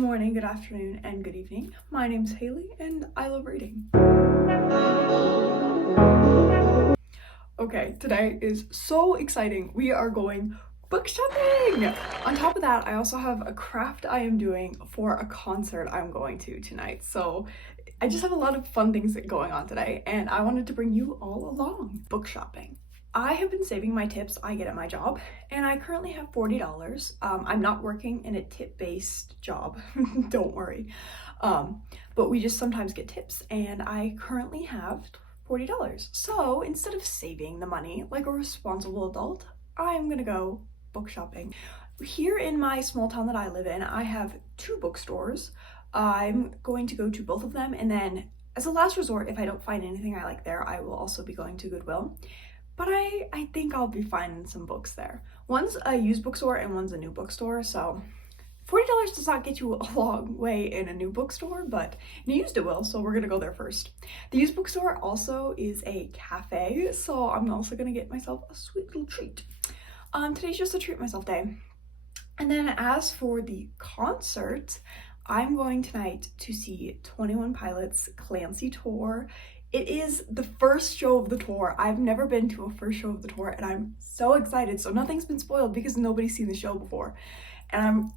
Good morning, good afternoon, and good evening. My name's Haley, and I love reading. Okay, today is so exciting. We are going book shopping! On top of that, I also have a craft I am doing for a concert I'm going to tonight. So I just have a lot of fun things going on today, and I wanted to bring you all along book shopping. I have been saving my tips I get at my job, and I currently have $40. I'm not working in a tip-based job, don't worry. But we just sometimes get tips, and I currently have $40. So instead of saving the money like a responsible adult, I'm gonna go book shopping. Here in my small town that I live in, I have 2 bookstores. I'm going to go to both of them, and then as a last resort, if I don't find anything I like there, I will also be going to Goodwill. But I think I'll be finding some books there. One's a used bookstore and one's a new bookstore, so $40 does not get you a long way in a new bookstore, but in a used it will, so we're gonna go there first. The used bookstore also is a cafe, so I'm also gonna get myself a sweet little treat. Today's just a treat myself day. And then as for the concert, I'm going tonight to see 21 Pilots Clancy Tour. It is the first show of the tour. I've never been to a first show of the tour, and I'm so excited. So nothing's been spoiled because nobody's seen the show before, and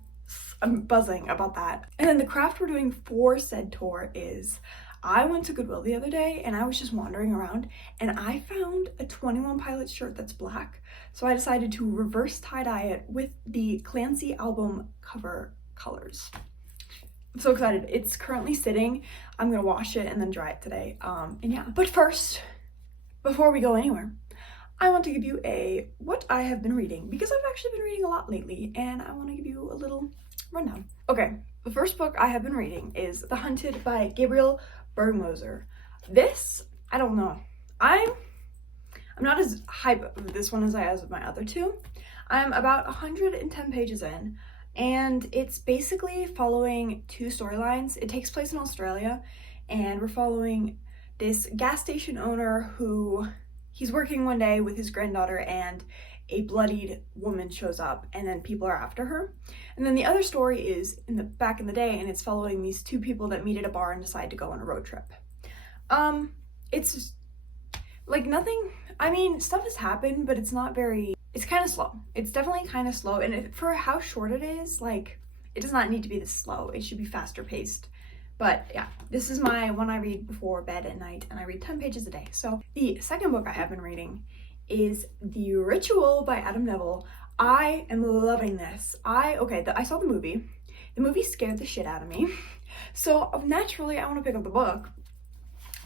I'm buzzing about that. And then the craft we're doing for said tour is, I went to Goodwill the other day and I was just wandering around and I found a 21 Pilots shirt that's black. So I decided to reverse tie-dye it with the Clancy album cover colors. I'm so excited. It's currently sitting. I'm gonna wash it and then dry it today. And yeah, but first, before we go anywhere, I want to give you what I have been reading, because I've actually been reading a lot lately and I want to give you a little rundown. Okay, the first book I have been reading is The Hunted by Gabriel Bergmoser. This, I don't know. I'm not as hype with this one as I was with my other two. I'm about 110 pages in. And it's basically following 2 storylines. It takes place in Australia, and we're following this gas station owner who he's working one day with his granddaughter, and a bloodied woman shows up, and then people are after her. And then the other story is back in the day, and it's following these 2 people that meet at a bar and decide to go on a road trip. It's like nothing. I mean, stuff has happened, but it's not very. It's kind of slow. It's definitely kind of slow, and for how short it is, like, it does not need to be this slow. It should be faster paced. But yeah, this is my one I read before bed at night, and I read 10 pages a day. So the second book I have been reading is The Ritual by Adam Neville. I am loving this. I saw the movie. The movie scared the shit out of me. So naturally, I want to pick up the book.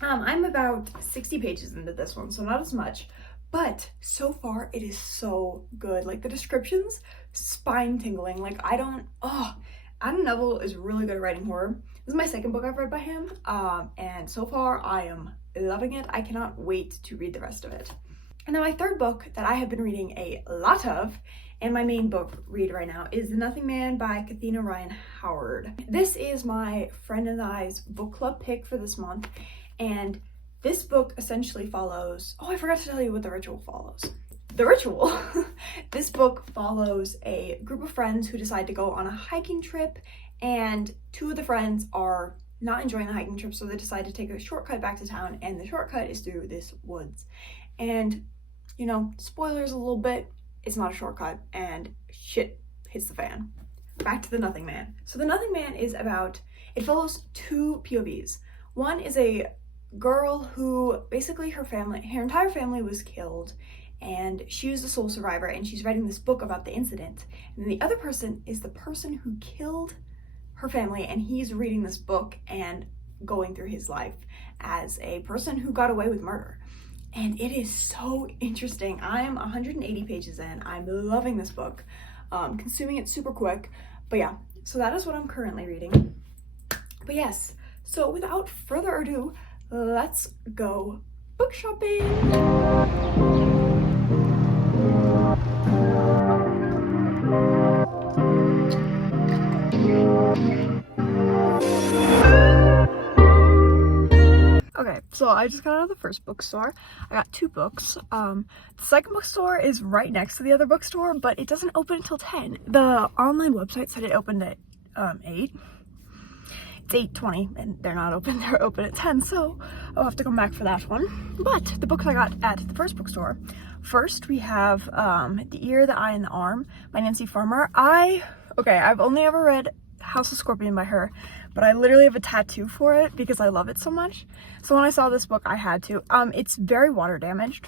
I'm about 60 pages into this one, so not as much. But so far, it is so good. Like, the descriptions, spine tingling. Like, Adam Neville is really good at writing horror. This is my second book I've read by him. And so far, I am loving it. I cannot wait to read the rest of it. And then my third book that I have been reading a lot of, and my main book read right now, is The Nothing Man by Kathina Ryan Howard. This is my friend and I's book club pick for this month. And this book essentially follows, I forgot to tell you what The Ritual follows. The Ritual. This book follows a group of friends who decide to go on a hiking trip, and 2 of the friends are not enjoying the hiking trip, so they decide to take a shortcut back to town, and the shortcut is through this woods. And, spoilers a little bit, it's not a shortcut, and shit hits the fan. Back to The Nothing Man. So The Nothing Man it follows 2 POVs. One is a girl who basically her entire family was killed, and she was the sole survivor, and she's writing this book about the incident. And then the other person is the person who killed her family, and he's reading this book and going through his life as a person who got away with murder. And it is so interesting. I'm 180 pages in. I'm loving this book, consuming it super quick. But yeah, so that is what I'm currently reading. But yes, so without further ado, let's go book shopping. Okay, so I just got out of the first bookstore. I got 2 books. The second bookstore is right next to the other bookstore, but it doesn't open until 10. The online website said it opened at 8. it's 8:20 and they're not open. They're open at 10, so I'll have to come back for that one. But the books I got at the first bookstore. First, we have The Ear, the Eye, and the Arm by Nancy Farmer. I've only ever read House of Scorpion by her, but I literally have a tattoo for it because I love it so much. So when I saw this book, I had to. It's very water damaged,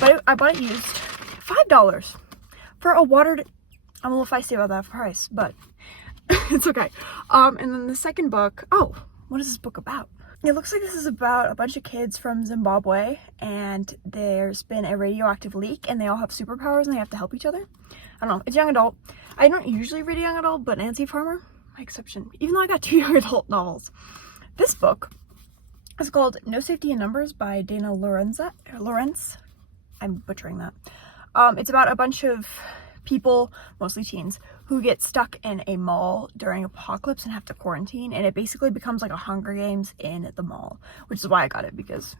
but I bought it used. $5 for a watered. I'm a little feisty about that price, but it's okay. And then the second book. Oh, what is this book about? It looks like this is about a bunch of kids from Zimbabwe, and there's been a radioactive leak, and they all have superpowers, and they have to help each other. I don't know. It's young adult. I don't usually read a young adult, but Nancy Farmer, my exception. Even though I got 2 young adult novels. This book is called No Safety in Numbers by Dana Lawrence. I'm butchering that. It's about a bunch of people, mostly teens, who get stuck in a mall during apocalypse and have to quarantine, and it basically becomes like a Hunger Games in the mall, which is why I got it, because,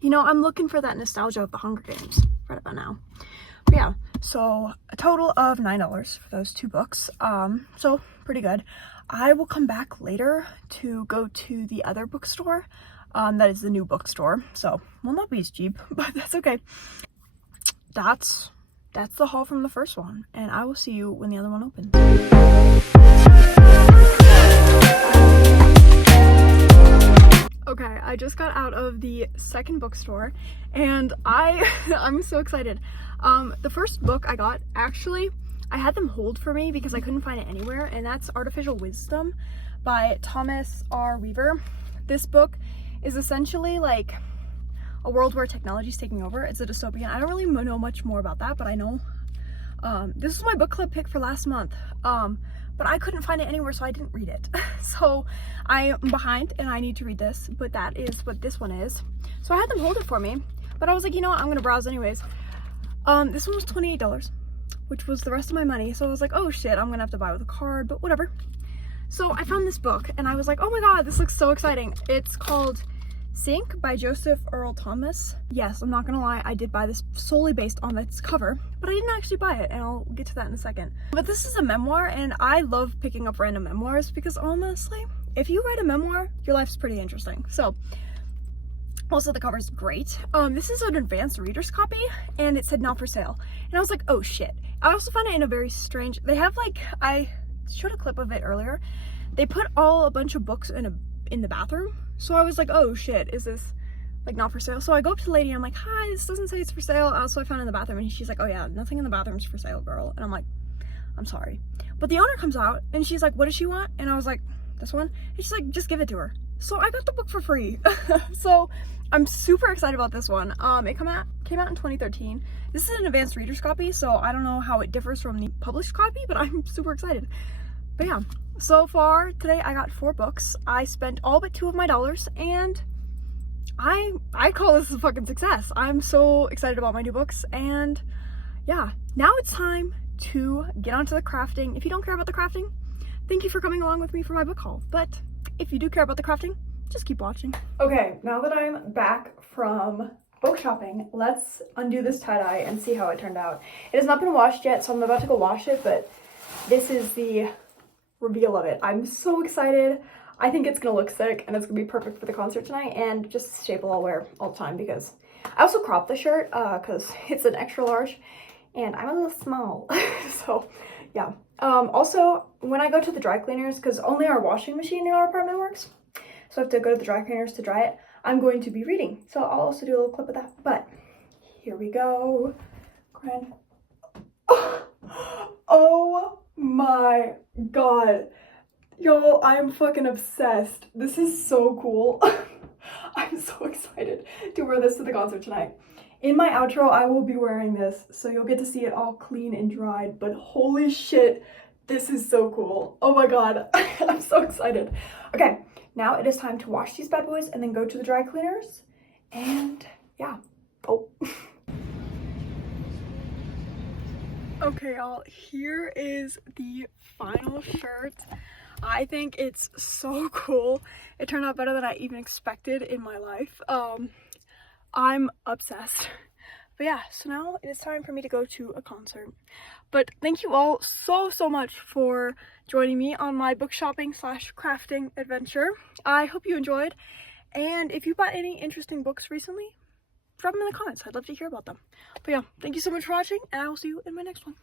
you know, I'm looking for that nostalgia of the Hunger Games right about now. But yeah, so a total of $9 for those 2 books, so pretty good. I will come back later to go to the other bookstore, that is the new bookstore, so will not be as cheap, but that's okay. That's the haul from the first one, and I will see you when the other one opens. Okay, I just got out of the second bookstore, and I'm so excited. The first book I got, actually, I had them hold for me because I couldn't find it anywhere, and that's Artificial Wisdom by Thomas R. Weaver. This book is essentially like a world where technology is taking over. It's a dystopian. I don't really know much more about that, but I know this was my book club pick for last month, but I couldn't find it anywhere, so I didn't read it. So I am behind and I need to read this, but that is what this one is. So I had them hold it for me, but I was like, you know what, I'm gonna browse anyways. This one was $28, which was the rest of my money, so I was like, oh shit, I'm gonna have to buy it with a card, but whatever. So I found this book and I was like, oh my god, this looks so exciting. It's called Sink by Joseph Earl Thomas. Yes, I'm not gonna lie, I did buy this solely based on its cover, but I didn't actually buy it, and I'll get to that in a second. But this is a memoir, and I love picking up random memoirs because honestly, if you write a memoir, your life's pretty interesting. So, also the cover's great. This is an advanced reader's copy, and it said not for sale. And I was like, oh shit. I also found it in a very strange, they have like, I showed a clip of it earlier. They put a bunch of books in the bathroom. So I was like, oh shit, is this like not for sale? So I go up to the lady and I'm like, hi, this doesn't say it's for sale. So I found it in the bathroom, and she's like, oh yeah, nothing in the bathroom's for sale, girl. And I'm like, I'm sorry. But the owner comes out and she's like, what does she want? And I was like, this one? And she's like, just give it to her. So I got the book for free. So I'm super excited about this one. It came out in 2013. This is an advanced reader's copy, so I don't know how it differs from the published copy, but I'm super excited. But yeah, so far today I got 4 books. I spent all but 2 of my dollars, and I call this a fucking success. I'm so excited about my new books, and yeah, now it's time to get onto the crafting. If you don't care about the crafting, thank you for coming along with me for my book haul. But if you do care about the crafting, just keep watching. Okay, now that I'm back from book shopping, let's undo this tie-dye and see how it turned out. It has not been washed yet, so I'm about to go wash it, but this is the reveal of it. I'm so excited. I think it's gonna look sick, and it's gonna be perfect for the concert tonight, and just a staple I'll wear all the time, because I also cropped the shirt because it's an extra large and I'm a little small. So yeah. Also, when I go to the dry cleaners, because only our washing machine in our apartment works, so I have to go to the dry cleaners to dry it, I'm going to be reading, so I'll also do a little clip of that. But here we go. Oh my god, yo, I'm fucking obsessed. This is so cool. I'm so excited to wear this to the concert tonight. In my outro, I will be wearing this, so you'll get to see it all clean and dried, but holy shit, this is so cool. Oh my god, I'm so excited. Okay, now it is time to wash these bad boys and then go to the dry cleaners, and yeah. Oh. Okay, y'all, here is the final shirt. I think it's so cool. It turned out better than I even expected in my life. I'm obsessed. But yeah, so now it is time for me to go to a concert. But thank you all so much for joining me on my book shopping slash crafting adventure. I hope you enjoyed, and if you bought any interesting books recently, drop them in the comments. I'd love to hear about them. But yeah, thank you so much for watching, and I will see you in my next one.